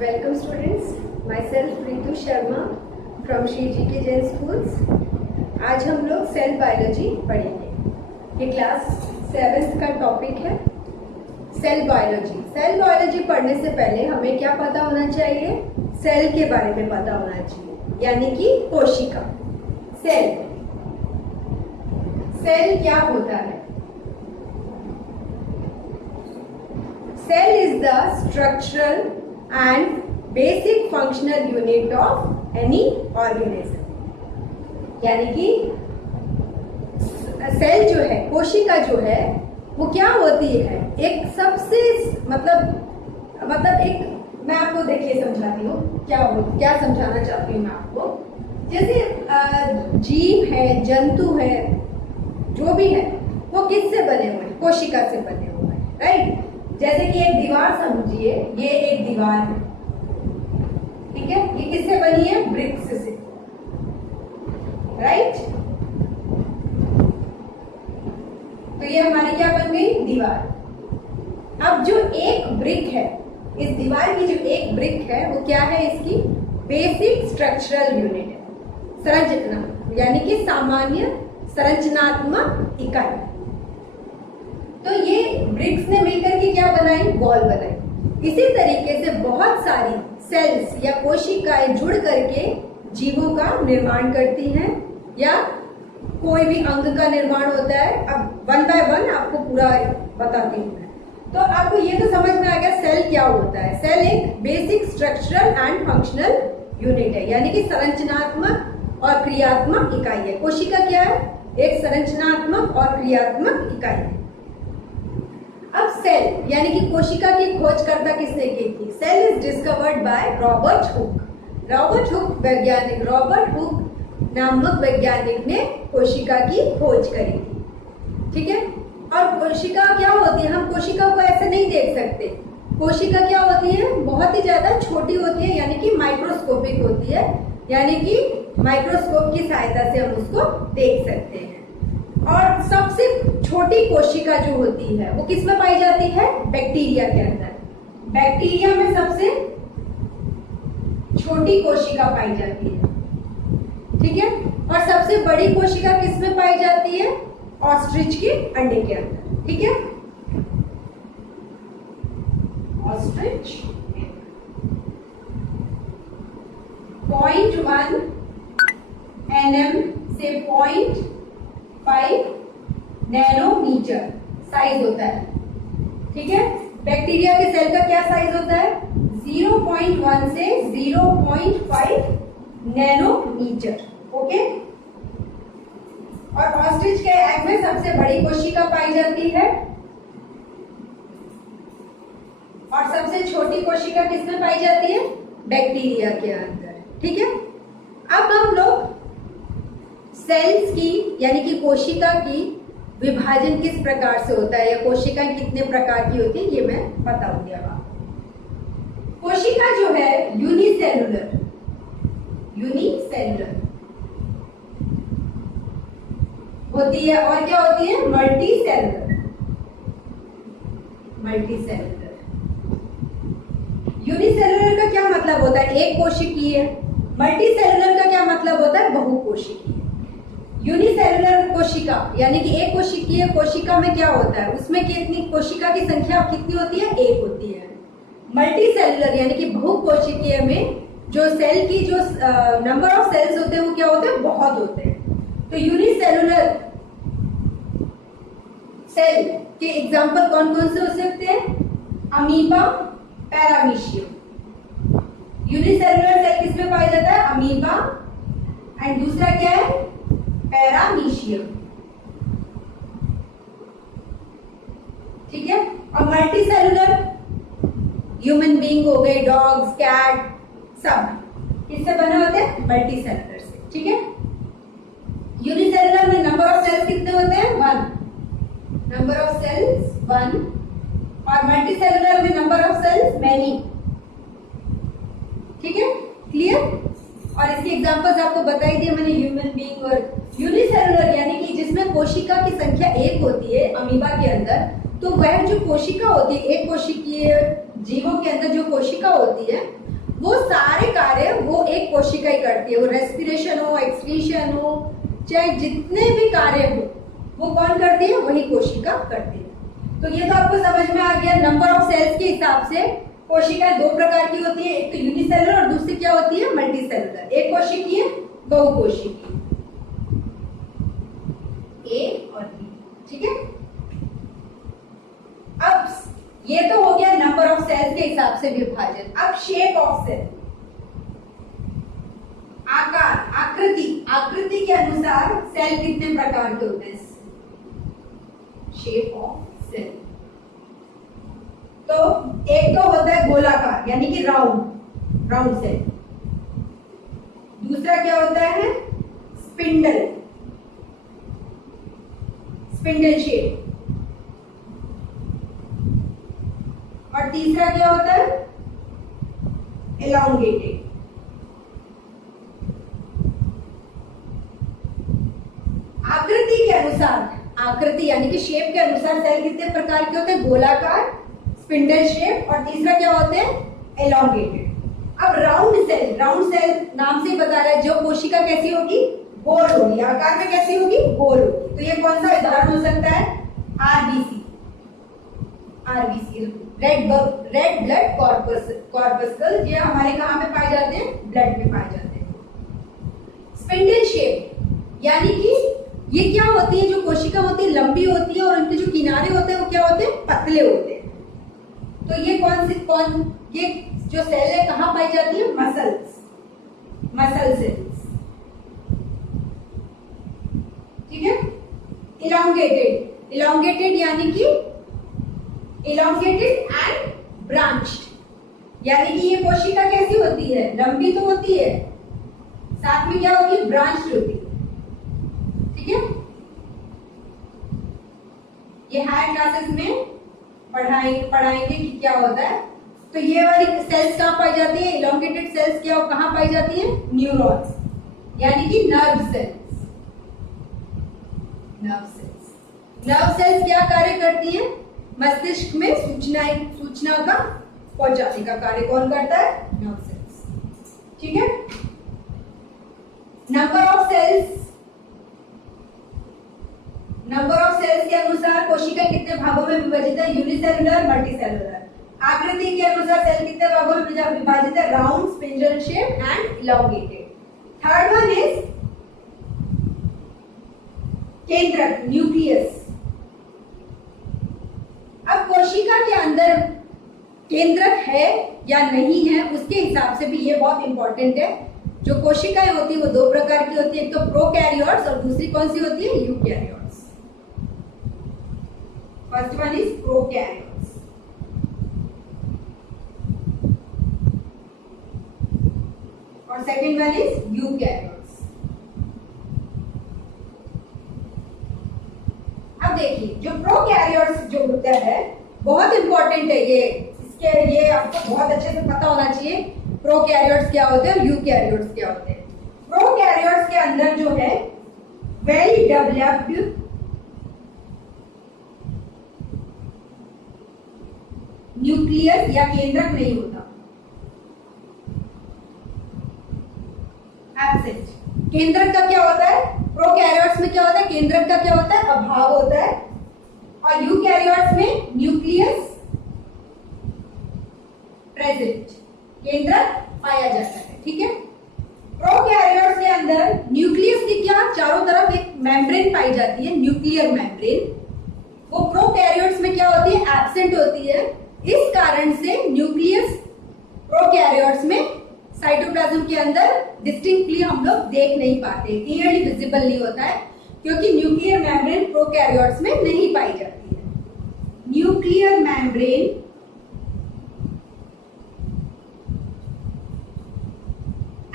Welcome students, myself Ritu Sharma from Shri GK Jain Schools। आज हम लोग cell biology पढ़ेंगे। ये क्लास 7th का टॉपिक है सेल बायोलॉजी। सेल बायोलॉजी पढ़ने से पहले हमें क्या पता होना चाहिए? सेल के बारे में पता होना चाहिए, यानी कि कोशिका। सेल क्या होता है? Cell is the structural and basic functional unit of any organism। यानी कि सेल जो है, कोशिका जो है, वो क्या होती है? एक सबसे मतलब एक, मैं आपको देखिए समझाती हूँ क्या समझाना चाहती हूँ मैं आपको। जैसे जीव है, जंतु है, जो भी है वो किससे बने हुए हैं? कोशिका से बने हुए हैं, राइट। जैसे कि एक दीवार समझिए, ये एक दीवार है, ठीक है। ये किससे बनी है? ब्रिक्स से, राइट। तो ये हमारी क्या बन गई? दीवार। अब जो एक ब्रिक है, इस दीवार की जो एक ब्रिक है, वो क्या है? इसकी बेसिक स्ट्रक्चरल यूनिट है, संरचना, यानी कि सामान्य संरचनात्मक इकाई। तो ये ब्रिक्स ने मिलकर के क्या बनाई? वॉल बनाई। इसी तरीके से बहुत सारी सेल्स या कोशिकाएं जुड़ करके जीवों का निर्माण करती हैं, या कोई भी अंग का निर्माण होता है। अब वन बाय वन आपको पूरा बताती हूँ मैं। तो आपको ये तो समझ में आ गया सेल क्या होता है। सेल एक basic structural and functional unit है, यानी कि संरचनात्मक और क्रियात्मक इकाई है। कोशिका क्या है? एक संरचनात्मक और क्रियात्मक इकाई है। अब सेल यानी कि कोशिका की खोजकर्ता किसने की थी? Cell is discovered by Robert Hooke. Robert Hooke नामक वैज्ञानिक ने कोशिका की खोज करी थी, ठीक है। और कोशिका क्या होती है? हम कोशिका को ऐसे नहीं देख सकते। कोशिका क्या होती है? बहुत ही ज्यादा छोटी होती है, यानी कि माइक्रोस्कोपिक होती है, यानी कि माइक्रोस्कोप की सहायता से हम उसको देख सकते हैं। और सबसे छोटी कोशिका जो होती है वो किस में पाई जाती है? बैक्टीरिया के अंदर। बैक्टीरिया में सबसे छोटी कोशिका पाई जाती है, ठीक है। और सबसे बड़ी कोशिका किस में पाई जाती है? ऑस्ट्रिच के अंडे के अंदर, ठीक है। ऑस्ट्रिच 0.1 nm से 0.5 नैनोमीटर साइज होता है, ठीक है। बैक्टीरिया के सेल का क्या साइज होता है? 0.1 से 0.5 नैनोमीटर, ओके। और ऑस्ट्रिच के एग में सबसे बड़ी कोशिका पाई जाती है, और सबसे छोटी कोशिका किसमें पाई जाती है? बैक्टीरिया के अंदर, ठीक है। अब हम लोग सेल्स की यानी कि कोशिका की विभाजन किस प्रकार से होता है, या कोशिकाएं कितने प्रकार की होती है, ये मैं बताऊंगी अब आपको। कोशिका जो है यूनिसेलुलर होती है, और क्या होती है? मल्टीसेलुलर। यूनिसेलुलर का क्या मतलब होता है? एक कोशिकीय। मल्टीसेलुलर का क्या मतलब होता है? बहुकोशिकीय। यूनिसेलुलर कोशिका यानी कि एक कोशिकीय कोशिका में क्या होता है? उसमें कितनी कोशिका की संख्या कितनी होती है? एक होती है। मल्टीसेलुलर यानी कि बहुकोशिकीय में जो सेल की जो नंबर ऑफ सेल्स होते हैं वो क्या होते हैं? बहुत होते हैं। तो यूनिसेलुलर सेल के एग्जाम्पल कौन कौन से हो सकते हैं? Amoeba, paramecium. यूनिसेलुलर सेल किसमें पाया जाता है? अमीबा, एंड दूसरा क्या है? पैरामीशियम, ठीक है। और मल्टीसेलुलर ह्यूमन बीइंग हो गए, डॉग्स, कैट, सब किससे बने होते हैं? मल्टीसेलुलर से, ठीक है। यूनिसेलुलर में नंबर ऑफ सेल्स कितने होते हैं? 1। Number of cells 1। और मल्टीसेलुलर में नंबर ऑफ सेल्स मैनी, ठीक है, क्लियर। और इसके एग्जांपल्स आपको बताई दिए मैंने, ह्यूमन बीइंग। और यूनिसेलुलर यानी कि जिसमें कोशिका की संख्या एक होती है अमीबा के अंदर, तो वह जो कोशिका होती है, एक कोशिकीय जीवों के अंदर जो कोशिका होती है वो सारे कार्य वो एक कोशिका ही करती है। वो रेस्पिरेशन हो, एक्सक्रीशन हो, चाहे जितने भी कार्य हो वो कौन करती है? वही कोशिका करती है। तो ये तो आपको समझ में आ गया। नंबर ऑफ सेल्स के हिसाब से कोशिकाएं दो प्रकार की होती है, एक तो यूनिसेलुलर और दूसरी क्या होती है? मल्टीसेलुलर। एक कोशिकीय, बहुकोशिकीय, ए और बी। ठीक है। अब ये तो हो गया नंबर ऑफ सेल्स के हिसाब से विभाजन। अब शेप ऑफ सेल, आकार, आकृति, आकृति के अनुसार सेल कितने प्रकार के होते हैं? Shape of cell. तो एक तो होता है गोलाकार यानी कि राउंड, राउंड सेल। दूसरा क्या होता है? Spindle, spindle shape. और तीसरा क्या होता है? एलोंगेटेड। आकृति के अनुसार, आकृति यानी कि शेप के अनुसार सेल कितने प्रकार के होते हैं? गोलाकार, स्पिंडल शेप और तीसरा क्या होते हैं? एलोंगेटेड। अब राउंड सेल, राउंड सेल नाम से बता रहा है जो कोशिका कैसी होगी? गोल होगी, आकार में कैसी होगी? गोल होगी। तो ये कौन सा उदाहरण हो सकता है? RBC, RBC, red blood corpuscle. ये हमारे कहाँ पे पाए जाते हैं? ब्लड में पाए जाते हैं। स्पिंडल शेप यानी कि ये क्या होती है? जो कोशिका होती है लंबी होती है और उनके जो किनारे होते हैं वो क्या होते हैं? पतले होते हैं। तो ये ये जो सेल है कहाँ पाई जाती है? Muscles, muscle cells. ठीक है। इलोंगेटेड, इलोंगेटेड यानी कि इलोंगेटेड एंड ब्रांच्ड, यानी कि ये कोशिका कैसी होती है? लंबी तो होती है, साथ में क्या होगी? ब्रांच्ड होती है। ठीक है। ये हायर क्लासेस में पढ़ाएंगे कि क्या होता है। तो ये वाली सेल्स कहाँ पाई जाती है? इलोंगेटेड सेल्स क्या कहाँ पाई जाती है? न्यूरॉन्स यानी कि nerve cells, nerve cells. Nerve cells क्या कार्य करती है? मस्तिष्क में सूचना का पहुंचाने का कार्य कौन करता है? Nerve cells. ठीक है। Number of cells, number of cells के अनुसार कोशिका कितने भागों में विभाजित है? Unicellular, multicellular. आकृति के अनुसार सेल कितने भागों में विभाजित है? Round, spindle shape and elongated. Third one is केंद्रक, न्यूक्लियस। अब कोशिका के अंदर केंद्रक है या नहीं है उसके हिसाब से भी ये बहुत इंपॉर्टेंट है। जो कोशिकाएं होती है वो दो प्रकार की होती है, एक तो प्रोकैरियोट्स और दूसरी कौन सी होती है? Eukaryotes. First one is prokaryotes और सेकंड वन इज यूकैरियोट्स। अब देखिए जो प्रोकैरियोट्स जो होता है बहुत इंपॉर्टेंट है ये आपको बहुत अच्छे से पता होना चाहिए। प्रोकैरियोट्स क्या होते हैं और यूकैरियोट्स क्या होते हैं। प्रोकैरियोट्स के अंदर जो है वेल डेवलप्ड न्यूक्लियस या केंद्रक नहीं होता, एब्सेंट। केंद्रक का क्या होता है? प्रोकैरियोट्स में क्या होता है? केंद्रक का क्या होता है? अभाव होता है। और यूकैरियोट्स में न्यूक्लियस प्रेजेंट, केंद्रक पाया जाता है। ठीक है। प्रोकैरियोट्स के अंदर न्यूक्लियस की क्या चारों तरफ एक मेम्ब्रेन पाई जाती है, न्यूक्लियर मेम्ब्रेन। वो प्रोकैरियोट्स में क्या होती है? एब्सेंट होती है। इस कारण से न्यूक्लियस प्रोकैरियोट्स में साइटोप्लाज्म के अंदर डिस्टिंक्टली हम लोग देख नहीं पाते, क्लियरली विजिबल नहीं होता है, क्योंकि न्यूक्लियर मेम्ब्रेन प्रोकैरियोट्स में नहीं पाई जाती है। Nuclear membrane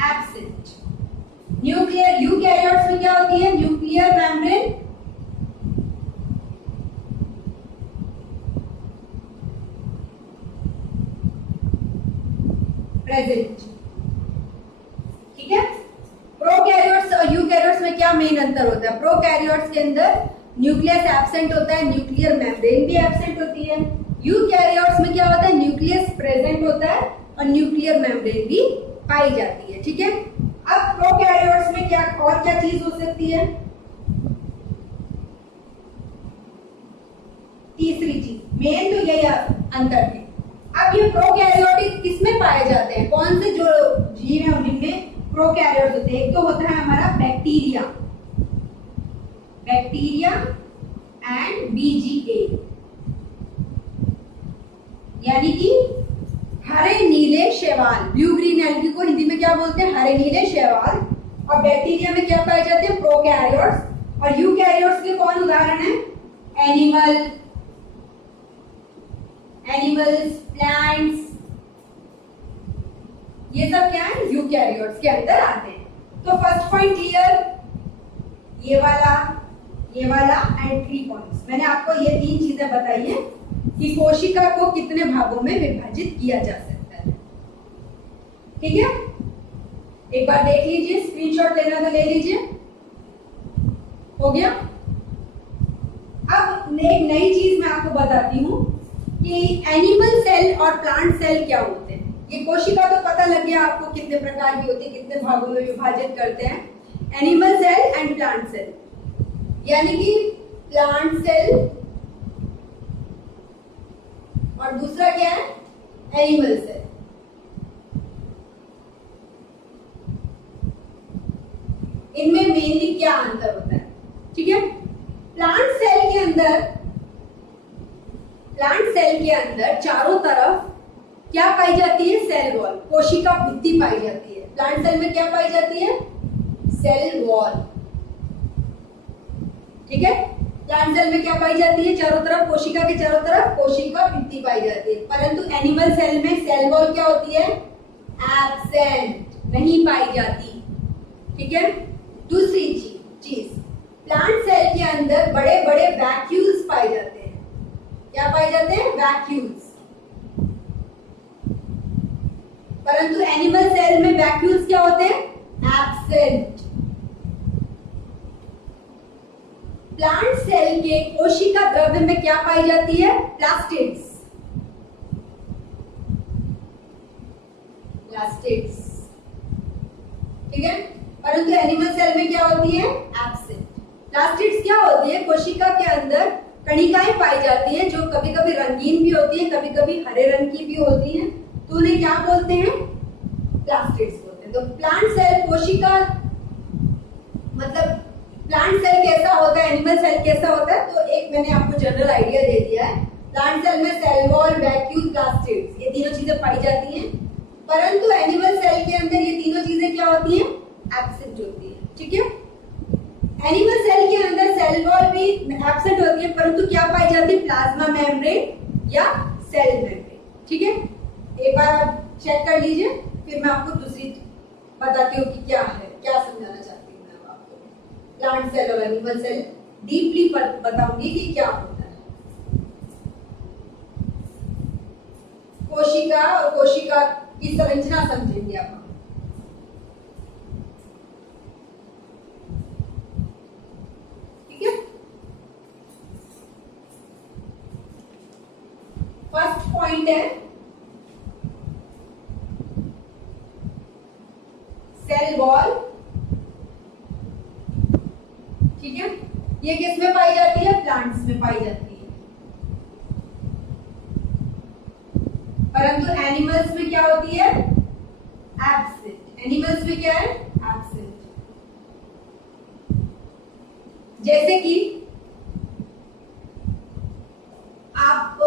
absent. Nuclear eukaryotes में क्या होती है? Nuclear membrane present. ठीक है। प्रोकैरियोट्स और यूकैरियोट्स में क्या मेन अंतर होता है? प्रोकैरियोट्स के अंदर न्यूक्लियस एब्सेंट होता है, न्यूक्लियर मेम्ब्रेन भी एब्सेंट होती है। यूकैरियोट्स में क्या होता है? न्यूक्लियस प्रेजेंट होता है और और न्यूक्लियर मेम्ब्रेन भी पाई जाती है। ठीक है, अब प्रोकैरियोट्स में क्या और क्या चीज हो सकती है? तीसरी चीज, मेन तो यही अंतर थे। अब ये प्रोकैरियोटिक किसमें पाए जाते हैं? कौन से जो जीव है उनमें प्रोकैरियोट्स होते हैं? एक तो होता है हमारा बैक्टीरिया, बैक्टीरिया एंड बीजीए, यानी कि हरे नीले शैवाल, ब्लू ग्रीन एल्गी को हिंदी में क्या बोलते हैं? हरे नीले शैवाल। और बैक्टीरिया में क्या पाए जाते हैं? प्रोकैरियोट्स। और यूकैरियोट्स के कौन उदाहरण है? एनिमल्स, प्लांट्स, ये सब क्या है? यूकैरियोट्स के अंदर आते हैं। तो फर्स्ट पॉइंट क्लियर, ये वाला एंड 3 पॉइंट्स। मैंने आपको ये 3 चीजें बताई हैं कि कोशिका को कितने भागों में विभाजित किया जा सकता है। ठीक है, एक बार देख लीजिए, स्क्रीनशॉट लेना तो ले लीजिए। हो गया। अब एक नई चीज मैं आपको बताती हूँ कि एनिमल सेल और प्लांट सेल क्या होते हैं। ये कोशिका तो पता लग गया आपको कितने प्रकार की होती है, कितने भागों में विभाजित करते हैं। Animal cell and plant cell, यानी कि प्लांट सेल और दूसरा क्या है? Animal cell. इनमें मेनली क्या अंतर होता है? ठीक है, प्लांट सेल के अंदर चारों तरफ क्या पाई जाती है? सेल वॉल, कोशिका भित्ति पाई जाती है। प्लांट सेल में क्या पाई जाती है? Cell wall. ठीक है, प्लांट सेल में क्या पाई जाती है? चारों तरफ, कोशिका के चारों तरफ कोशिका भित्ति पाई जाती है। परंतु एनिमल सेल में सेल वॉल क्या होती है? एब्सेंट, नहीं पाई जाती। ठीक है, दूसरी चीज, प्लांट सेल के अंदर बड़े बड़े वैक्यूल्स पाए जाते हैं। क्या पाए जाते हैं? वैक्यूल्स। परंतु एनिमल सेल में वैक्यूल्स क्या होते हैं? एब्सेंट। प्लांट सेल के कोशिका द्रव्य में क्या पाई जाती है? प्लास्टिड्स। ठीक है, परंतु एनिमल सेल में क्या होती है? एब्सेंट। प्लास्टिड्स क्या होती है? कोशिका के अंदर कणिकाएं पाई जाती है जो कभी कभी रंगीन भी होती है, कभी कभी हरे रंग की भी होती है, तो उन्हें क्या बोलते हैं? प्लास्टिड्स बोलते हैं। तो प्लांट सेल कोशिका, मतलब प्लांट सेल कैसा होता है, एनिमल सेल कैसा होता है, तो एक मैंने आपको जनरल आइडिया दे दिया है। प्लांट सेल में सेल वॉल, वैक्यूल, प्लास्टिड्स, ये तीनों चीजें पाई जाती हैं। परंतु एनिमल सेल के अंदर ये तीनों चीजें क्या होती हैं? एब्सेंट होती है। ठीक है, एनिमल सेल के अंदर सेल वॉल भी एब्सेंट होती है, परंतु क्या पाई जाती है? प्लाज्मा मेम्ब्रेन या सेल मेम्ब्रेन। ठीक है, एक बार आप चेक कर लीजिए, फिर मैं आपको दूसरी बताती हूँ कि क्या है, क्या समझाना चाहती हूँ मैं आपको। प्लांट सेल और एनिमल सेल डीपली बताऊंगी कि क्या होता है। कोशिका और कोशिका की संरचना समझेंगे आप। ठीक है, फर्स्ट पॉइंट है सेल वॉल। ठीक है, ये किस में पाई जाती है? प्लांट्स में पाई जाती है। परंतु एनिमल्स में क्या होती है? एब्सेंट। एनिमल्स में क्या है? एब्सेंट। जैसे कि आप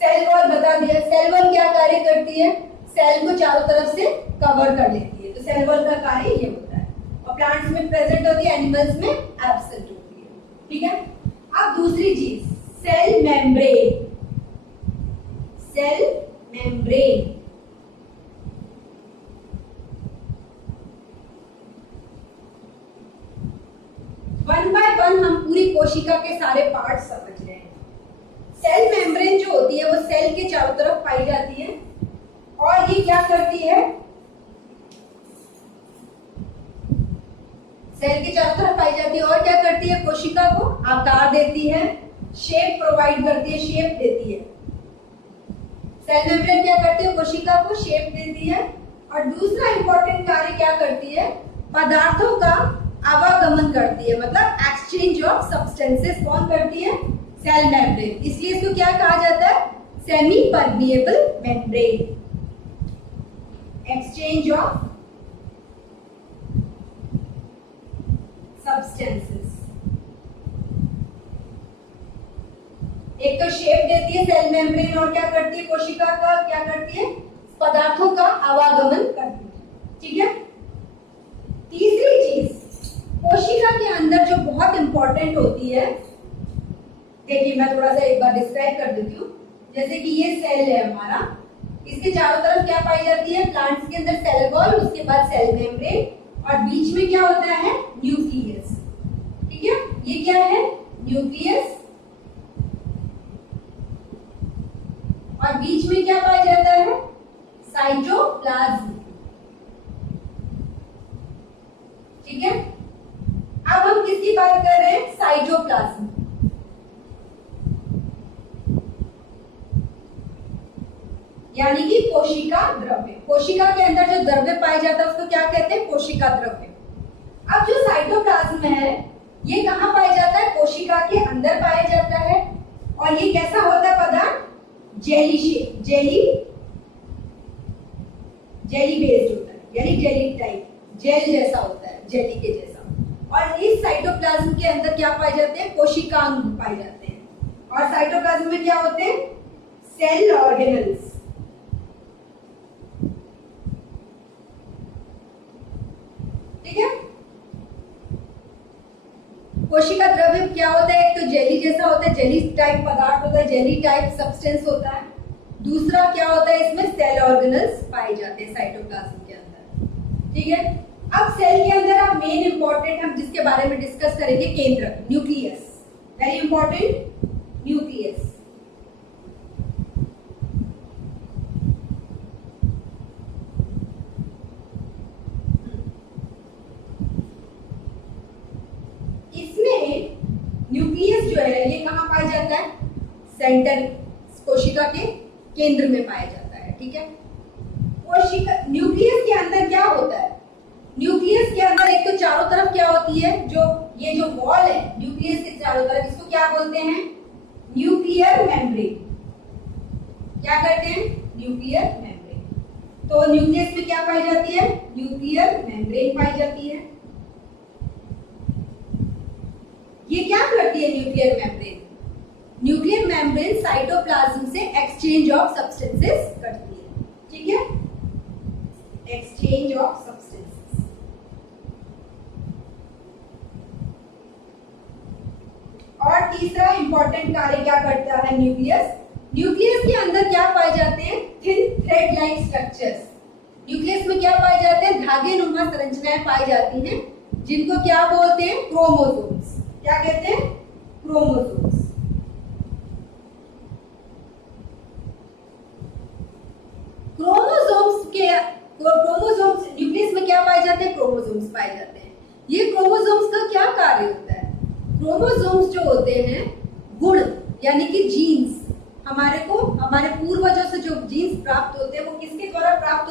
सेल वॉल बता दिया। सेल वॉल क्या कार्य करती है? सेल को चारों तरफ से कवर कर लेती है, तो सेल वॉल का कार्य ये होता है। और प्लांट्स में प्रेजेंट होती है, एनिमल्स में एब्सेंट होती है। ठीक है, अब दूसरी चीज, cell membrane. Cell membrane one by one हम पूरी कोशिका के सारे पार्ट समझ रहे हैं। सेल मेम्ब्रेन जो होती है वो सेल के चारों तरफ पाई जाती है और ये क्या करती है? सेल के चारों तरफ पाई जाती है और क्या करती है? कोशिका को आकार देती है, शेप प्रोवाइड करती है, शेप देती है। सेल मेम्ब्रेन क्या करती है, कोशिका को शेप देती है। और दूसरा इंपॉर्टेंट कार्य क्या करती है, पदार्थों का आवागमन करती है, मतलब एक्सचेंज ऑफ सब्सटेंसेस कौन करती है, सेल मेम्ब्रेन। इसलिए इसको क्या कहा जाता है, semi permeable membrane. Exchange of substances, एक तो शेप देती है सेल मेम्ब्रेन और क्या करती है, कोशिका का क्या करती है, पदार्थों का आवागमन करती है। ठीक है। तीसरी चीज कोशिका के अंदर जो बहुत इंपॉर्टेंट होती है, देखिए मैं थोड़ा सा एक बार डिस्क्राइब कर देती हूँ। जैसे कि ये सेल है हमारा, इसके चारों तरफ क्या पाई जाती है, प्लांट्स के अंदर सेल वॉल, उसके बाद सेल मेम्ब्रेन और बीच में क्या होता है, न्यूक्लियस। ठीक है, ये क्या है, न्यूक्लियस। और बीच में क्या पाया जाता है, साइटोप्लाज्म। ठीक है। अब हम किसकी बात कर रहे हैं, साइटोप्लाज्म। यानी कि कोशिका द्रव्य। कोशिका के अंदर जो द्रव्य पाया जाता है उसको क्या कहते हैं, कोशिका द्रव्य। अब जो साइटोप्लाज्म है ये कहां पाया जाता है, कोशिका के अंदर पाया जाता है। और ये कैसा होता है पदार्थ, जेली शेप, जेली बेस्ड होता है, यानी जेली टाइप, जेल जैसा होता है, जेली के जैसा। और इस साइटोप्लाज्म के अंदर क्या पाए जाते हैं, कोशिकांग पाए जाते हैं। और साइटोप्लाज्म में क्या होते हैं, सेल ऑर्गेनल्स। ठीक है। कोशिका द्रव्य क्या होता है, एक तो जेली जैसा होता है, जेली टाइप पदार्थ होता है, जेली टाइप सब्सटेंस होता है। दूसरा क्या होता है, इसमें सेल ऑर्गेनल्स पाए जाते हैं साइटोप्लाज्म के अंदर। ठीक है। अब सेल के अंदर अब मेन इंपॉर्टेंट हम जिसके बारे में डिस्कस करेंगे, केंद्रक, न्यूक्लियस। Very important, nucleus. इसमें न्यूक्लियस जो है ये कहां पाया जाता है, सेंटर, कोशिका के केंद्र में पाया जाता है। ठीक है। कोशिका, न्यूक्लियस के अंदर क्या होता है, न्यूक्लियस के अंदर एक तो चारों तरफ क्या होती है, जो ये जो वॉल है न्यूक्लियस के चारों तरफ, इसको क्या बोलते हैं, न्यूक्लियर मेम्ब्रेन। क्या करते हैं, न्यूक्लियर मेम्ब्रेन। तो न्यूक्लियस में क्या पाई जाती है, न्यूक्लियर मेम्ब्रेन पाई जाती है। ये क्या करती है nuclear membrane, nuclear membrane cytoplasm से एक्सचेंज ऑफ सब्सटेंसेस करती है। ठीक है, एक्सचेंज ऑफ सब्सटेंसेस। और तीसरा इंपॉर्टेंट कार्य क्या करता है न्यूक्लियस, न्यूक्लियस के अंदर क्या पाए जाते हैं, thin thread like structures. Nucleus में क्या पाए जाते हैं, धागे नुमा संरचनाएं पाई जाती हैं, जिनको क्या बोलते हैं, क्रोमोसोम्स। क्या कहते हैं, क्रोमोसोम्स। क्रोमोसोम्स न्यूक्लियस में क्या पाए जाते हैं, क्रोमोसोम्स पाए जाते हैं। ये क्रोमोसोम्स का क्या कार्य होता है, क्रोमोसोम्स जो होते हैं गुण यानी कि जीन्स, हमारे पूर्वजों से जो जीन्स प्राप्त होते हैं वो किसके द्वारा प्राप्त होते हैं,